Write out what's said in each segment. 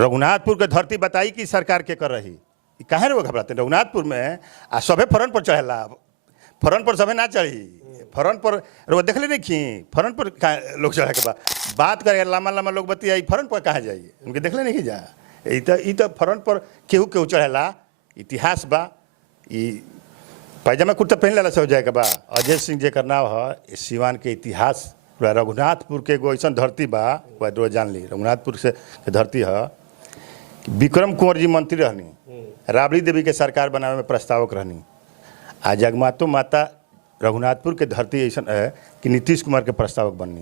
रघुनाथपुर के धरती बताई कि सरकार के कर रही कहे रे घबराते रघुनाथपुर में आ सभे फ्रंट पर चढ़ेला फ्रंट पर सभे ना चढ़ी फ्रंट पर वो देख ले नहीं फ्रंट पर लोग चढ़े के बात करे लम्बा लम्बा लोग बतिया फ्रंट पर कहाँ जाइए उनके देख ले नहीं जा तो फ्रंट पर केहू केहू चढ़ेला इतिहास बा पैजामा कुर्ता पहन ला हो जाएगा बा अजय सिंह जी नाव है सिवान के इतिहास पूरा रघुनाथपुर के एगो ऐसा धरती बा वह जान ली रघुनाथपुर से के धरती है विक्रम कुंवर जी मंत्री रहनी राबड़ी देवी के सरकार बनावे में प्रस्तावक रहनी आ जगमातो माता रघुनाथपुर के धरती ऐसा है कि नीतीश कुमार के प्रस्तावक बननी।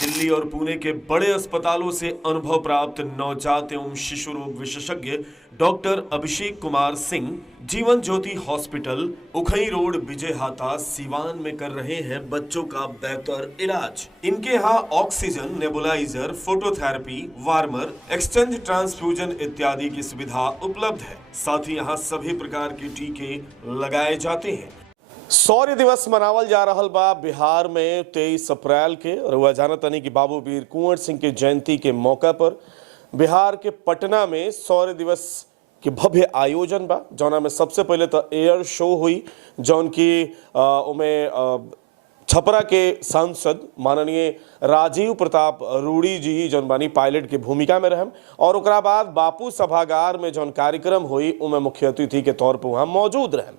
दिल्ली और पुणे के बड़े अस्पतालों से अनुभव प्राप्त नवजात एवं शिशु रोग विशेषज्ञ doctor Abhishek Kumar Singh Jeevan Jyoti hospital उखई road Vijayhata Siwan में कर रहे हैं बच्चों का बेहतर इलाज। इनके यहाँ oxygen, nebuliser, phototherapy, warmer, exchange transfusion इत्यादि की सुविधा उपलब्ध है। साथ ही यहाँ सभी प्रकार के टीके लगाए जाते हैं। शौर्य दिवस मनावल जा रहा बा बिहार में 23 अप्रैल के और वह जानतनी कि बाबू वीर कुंवर सिंह के जयंती के मौका पर बिहार के पटना में शौर्य दिवस के भव्य आयोजन बा जौना में सबसे पहले तो एयर शो हुई जौन की उमें छपरा के सांसद माननीय राजीव प्रताप रूड़ी जी जौन बानी पायलट के भूमिका में रहम और ओकरा बाद बापू सभागार में जौन कार्यक्रम हुई उमें मुख्य अतिथि के तौर पर वहाँ मौजूद रहम।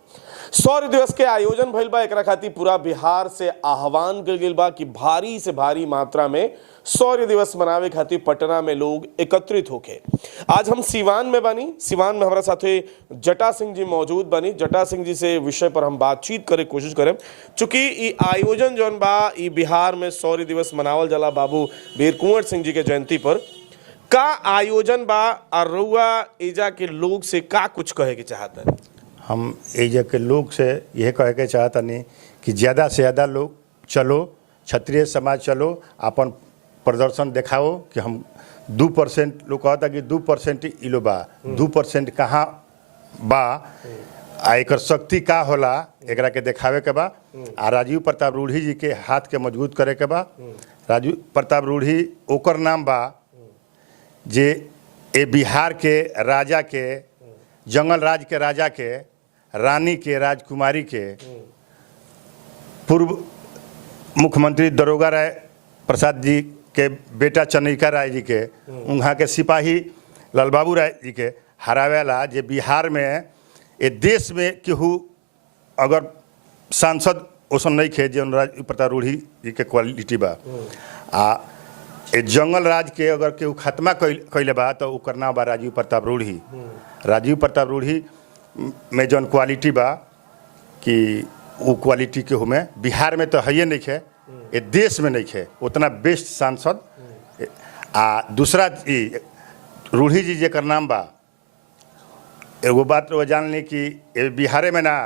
शौर्य दिवस के आयोजन भइल बा एकरा खातिर पूरा बिहार से आह्वान कल गई बा कि भारी से भारी मात्रा में शौर्य दिवस मनावे खातिर पटना में लोग एकत्रित होके। आज हम सिवान में बानी, सिवान में हमारा साथे जटा सिंह जी मौजूद बानी। जटा सिंह जी से विषय पर हम बातचीत करे कोशिश करें चूंकि ये आयोजन जौन बा ये बिहार में शौर्य दिवस मनावल जाला बाबू वीर कुंवर सिंह जी के जयंती पर का आयोजन बा और रउआ एजा के लोग से का कुछ कहे के चाहता है? हम एजा के लोग से यह कहे के चाहता नहीं कि ज़्यादा से ज़्यादा लोग चलो, क्षत्रिय समाज चलो, अपन प्रदर्शन दिखाओ कि हम 2% लोग कहता कि 2% इलो बा 2% कहाँ बा आ एकर शक्ति का होला एकरा के देखावे के बा आ राजीव प्रताप रूढ़ी जी के हाथ के मजबूत करे के बा। राजीव प्रताप रूढ़ी ओकर नाम बा जे ए बिहार के राजा के, जंगल राज के राजा के, रानी के, राजकुमारी के, पूर्व मुख्यमंत्री दरोगा राय प्रसाद जी के बेटा चंद्रिका राय जी के, वहाँ के सिपाही लालबाबू राय जी के हरावेला जे बिहार में ए देश में केहू अगर सांसद ओसन नहीं खे जो राजीव प्रताप रूढ़ी जी के क्वालिटी बा आ ए जंगल राज के अगर केहू खत्मा कैले बा तो ओकर नाम बा राजीव प्रताप रूढ़ी। राजीव प्रताप रूढ़ी में जौन क्वालिटी बा कि वो क्वालिटी के हमें बिहार में तो है नहीं खे, ये देश में नहीं खे उतना बेस्ट सांसद। आ दूसरा रूढ़ी जी जेकर नाम बा एगो बात वो जान ली कि बिहार में ना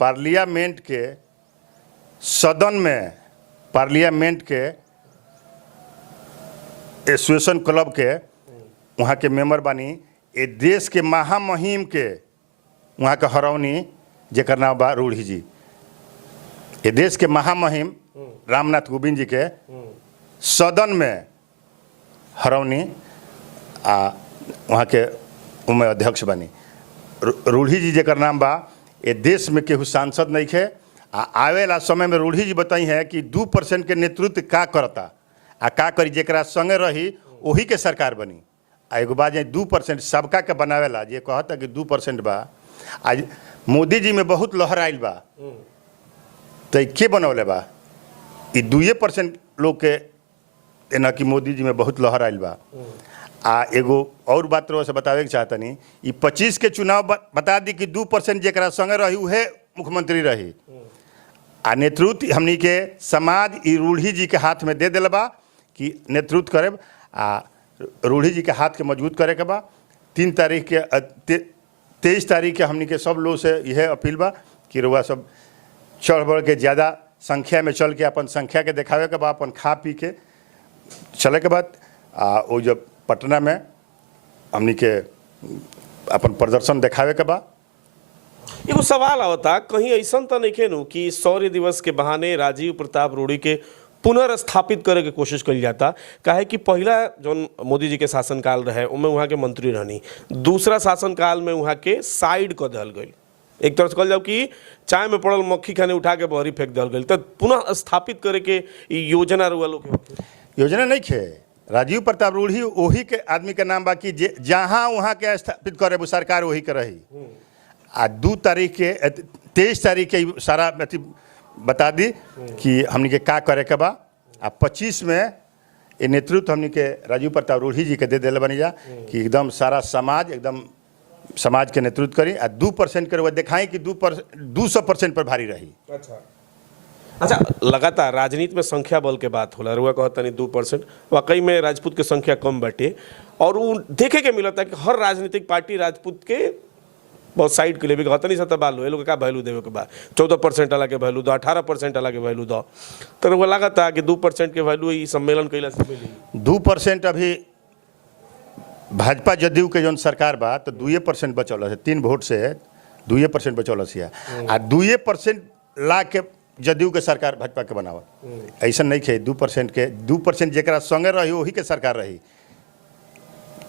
पार्लियामेंट के सदन में पार्लियामेंट के एसोसिएशन क्लब के वहाँ के मेंबर बानी ए देश के महामहिम के वहाँ के हरौनी जेकर नाम बा रूढ़ी जी। ए देश के महामहिम रामनाथ कोविंद जी के सदन में हरौनी आ वहाँ के उमें अध्यक्ष बनी। रूढ़ी जी जेकर नाम बा ए देश में केहू सांसद नहीं खे आ आवेला समय में रूढ़ी जी बताई है कि 2% के नेतृत्व का करता आ का करी जेकरा संगे रही वही के सरकार बनी। आ एगो बात 2% सबका के बनावेला जे कहता कि 2% बा। आज मोदी जी में बहुत लहर आयल बा तो के बनौले बा 2% लोग के ना कि मोदी जी में बहुत लहर आयल बा। आ एगो और बात से बतावे के चाहता नहीं 25 के चुनाव बता दी कि 2% जेकरा संगे रही उहे मुख्यमंत्री रही आ नेतृत्व हमनी के समाज रूढ़ी जी के हाथ में दे दिल बा कि नेतृत्व करे आ रूढ़ी जी के हाथ के मजबूत करे के बा। 3 तारीख के 23 तारीख के हमनी के सब लोग से यह अपील बा कि रुआ सब चढ़ बढ़ के ज़्यादा संख्या में चल के अपन संख्या के देखावे के बा, अपन खा पी के चले के बाद वो जब पटना में हमनी के अपन प्रदर्शन देखावे के बा। एगो सवाल आवता कहीं ऐसा तो नहीं नु कि शौर्य दिवस के बहाने राजीव प्रताप रूढ़ी के पुनर्स्थापित करे के कोशिश कल जाता। काहे कि पहला जो मोदी जी के शासनकाल रहे उनमें वहाँ के मंत्री रहनी, दूसरा शासनकाल में वहाँ के साइड कर दिल गई। एक तरह से कहल जाओ कि चाय में पड़ल मक्खी खाने उठा के बहरी फेंक दिल गई। तो पुनः स्थापित करे के योजना रुआ लोग योजना नहीं खे। राजीव प्रताप रूढ़ी वही के आदमी के नाम बाकी जहाँ वहाँ के स्थापित करे वो सरकार वही के रही। आ 2 तारीख के 23 तारीख के सारा अथी बता दी कि हमने के का करे के बा। आ 25 में ये नेतृत्व हमने के राजीव प्रताप रूढ़ी जी के दे दिले बनी जा कि एकदम सारा समाज एकदम समाज के नेतृत्व करी। आ 2% के वो दिखाई कि 200% पर भारी रही। अच्छा, लगातार राजनीति में संख्या बल के बात होला। रुआ कहता नहीं 2%, वाकई में राजपूत के संख्या कम बाटे और वो देखे के मिलता है कि हर राजनीतिक पार्टी राजपूत के बहुत साइड के लिए भी कहता नहीं सता बालो ये लोग का वैल्यू देवे के बाद 14% अलग के वैल्यू दो, 18% अलग के वैल्यू दो। तो वो लगाता है कि 2% के वैल्यू ही सम्मेलन कैला से मिली। 2% अभी भाजपा जदयू के जो सरकार बा तो 2% बचौल है। 3 वोट से 2% बचौल है। आ 2% ला के जदयू के सरकार भाजपा के बनावल ऐसा नहीं खे। 2% जरा संगे रही वही के सरकार रही।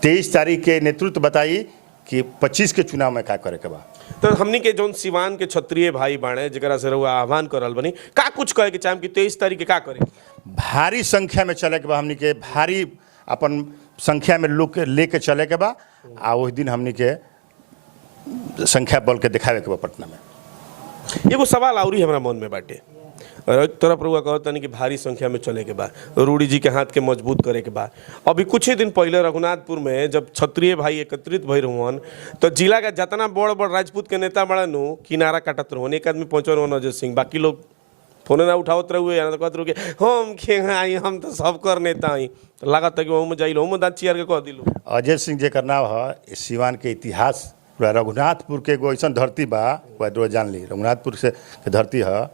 23 तारीख के नेतृत्व बताई कि 25 के चुनाव में का करे के बा। तो हमनी के जो सिवान के क्षत्रिय भाई बाणे जरा से रहुआ आह्वान करल बनी का कुछ कहे के चाहे कि 23 तारीख के का करे? भारी संख्या में चले के बा। हमनी के भारी अपन संख्या में लोग के लेके चले के बा। आ उस दिन हमनी के संख्या बल के दिखावे के बा पटना में। एगो सवाल आउरी हमरा मन में बाटे। एक तरफ रुआ कहता नहीं कि भारी संख्या में चले के बा, रूढ़ी जी के हाथ के मजबूत करे के बा। अभी कुछ ही दिन पहले रघुनाथपुर में जब क्षत्रिय भाई एकत्रित भई रहन तो जिला का जितना बड़ बड़ राजपूत के नेता बड़ा नु किनारा काटत रहन। एक आदमी पहुंचल रहो अजय सिंह, बाकी लोग फोन ना उठावत रहुए या तो कहत रहुए हम के आई हम तो सब कर नेता आई। तो लागत है कि वहाँ में जाइल वहाँ में दांत चियार के कह दिलो। अजय सिंह जेकर नाम है सिवान के इतिहास रघुनाथपुर के एगो ऐसा धरती बा वह जान ली। रघुनाथपुर से के धरती है।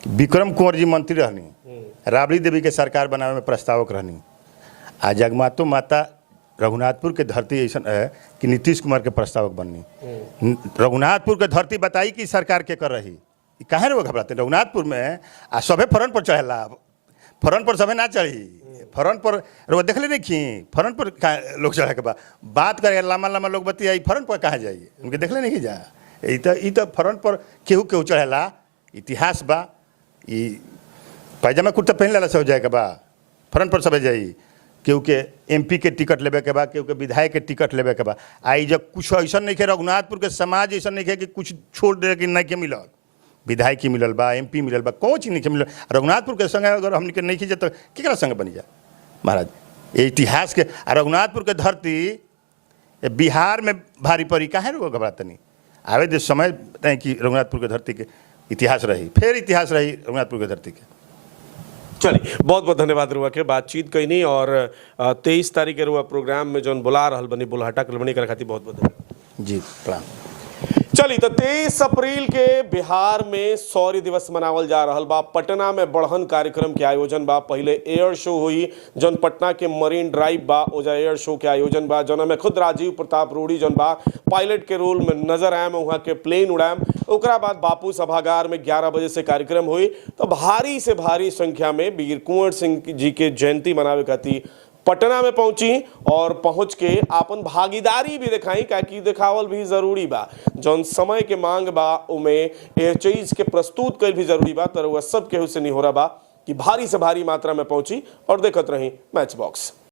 विक्रम कुंवर जी मंत्री रहनी, राबड़ी देवी के सरकार बनावे में प्रस्तावक रहनी। आ जगमातो माता रघुनाथपुर के धरती ऐसा है कि नीतीश कुमार के प्रस्तावक बननी। रघुनाथपुर के धरती बताई कि सरकार के कर रही। कहाँ रे वो घबराते रघुनाथपुर में आ सभे फ्रंट पर चढ़ेला। फ्रंट पर सभे ना चढ़ी। फ्रंट पर वो देख ले नहीं खी फ्रंट पर कहाँ लोग चढ़े के बात करे लामा लामा लोग बतियाई फ्रंट पर कहाँ जाइए उनके देख ले नहीं जा। ई तो फ्रंट पर केहू केहू चढ़ेला। इतिहास बा। ई पैजामा कुर्ता पहन ला से हो जाए के बा। फ्रंट पर सब जाई। केहू के MP के टिकट लेवे के बा, केहू के विधायक के टिकट लेवे के बा। आई जब कुछ ऐसा नहीं खे रघुनाथपुर के समाज ऐसा नहीं खे कि कुछ छोड़ दे कि नहीं के मिलल। विधायक की मिलल बा, MP मिलल बा, कौन चीज नहीं के मिलल। रघुनाथपुर के संगे अगर हमने के नहीं खींचे तो केकरा संगे बनी जा महाराज। ये इतिहास के रघुनाथपुर के धरती बिहार में भारी पड़ी। काहे रो घबराता नहीं आवे दे समय बताएं कि रघुनाथपुर के धरती के इतिहास रही, फिर इतिहास रही रघुनाथपुर के धरती के। चलिए बहुत बहुत धन्यवाद रुआ के बातचीत कैनी और 23 तारीख के रुआ प्रोग्राम में जो बुला रहल बनी बुलहटा कलबनी कर खातिर बहुत बहुत धन्यवाद जी प्रणाम। चलिए तो 23 अप्रैल के बिहार में शौर्य दिवस मनावल जा रहल बा। पटना में बढ़न कार्यक्रम के आयोजन बा। पहले एयर शो हुई जौन पटना के मरीन ड्राइव बा ओजा एयर शो के आयोजन बा जौन में खुद राजीव प्रताप रूढ़ी जौन बा पायलट के रोल में नजर आयम वहाँ के प्लेन उड़ायम। ओकरा बाद बापू सभागार में 11 बजे से कार्यक्रम हुई तो भारी से भारी संख्या में वीर कुंवर सिंह जी के जयंती मनावे खातिर पटना में पहुंची और पहुंच के आपन भागीदारी भी दिखाई कि दिखावल भी जरूरी बा। जौन समय के मांग बा उमे यह चीज के प्रस्तुत कर भी जरूरी बा। तर वह सब केहू से नहीं हो रहा बा कि भारी से भारी मात्रा में पहुंची और देखत रही मैच बॉक्स।